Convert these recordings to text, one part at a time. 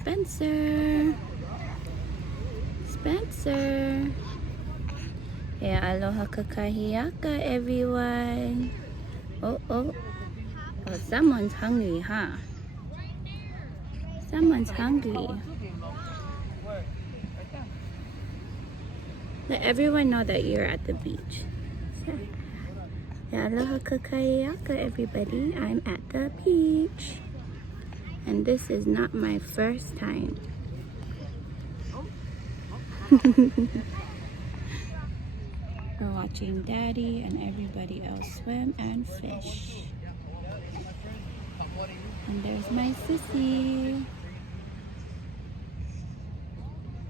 Spencer. Spencer. Yeah, aloha kakahiaka, everyone. Oh, someone's hungry, huh? Someone's hungry. Let everyone know that you're at the beach. Yeah, aloha kakahiaka, everybody. I'm at the beach. And this is not my first time. We're watching Daddy and everybody else swim and fish. And there's my sissy.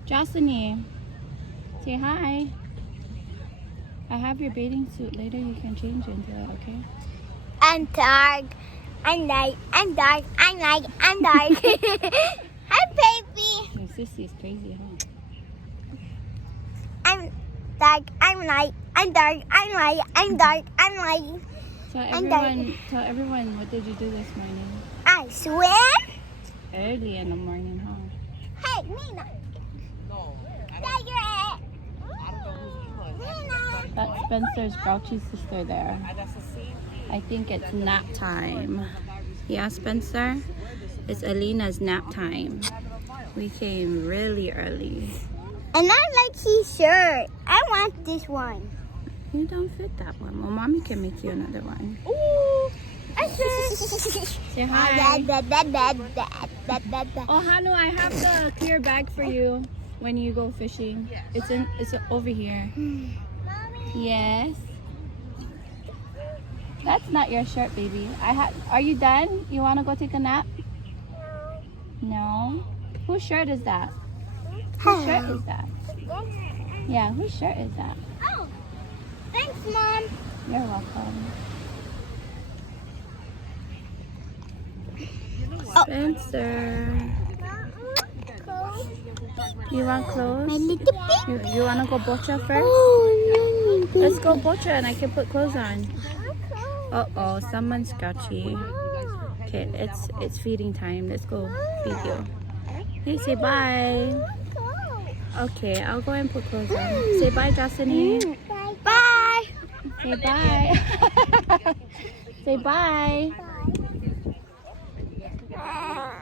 Jocelyn, say hi. I have your bathing suit. Later you can change into it, okay? I'm dark. I'm light. I'm dark. I'm light. I'm dark. Hi, baby. Your sissy is crazy, huh? I'm dark. I'm light. I'm dark. I'm light. I'm dark. I'm light. Tell everyone, what did you do this morning? I swim. Early in the morning, huh? Hey, Nina. That's Spencer's grouchy sister there. I think it's nap time. Yeah, Spencer? It's Alina's nap time. We came really early. And I like his shirt. I want this one. You don't fit that one. Well, Mommy can make you another one. Ooh. Say hi. Oh, Hanu, I have the clear bag for you when you go fishing. It's over here. Yes. That's not your shirt, baby. Are you done? You want to go take a nap? No. Whose shirt is that? Whose shirt is that? Yeah, whose shirt is that? Oh, thanks, Mom. You're welcome. Spencer. You want clothes? My little baby. You want to go bocha first? Oh, no. Let's go bocha and I can put clothes on. Uh-oh, someone's grouchy. Okay, it's feeding time. Let's go feed you. Hey, say bye. Okay, I'll go and put clothes on. Say bye, Jocelyn. Bye. Say bye. Say bye. Bye.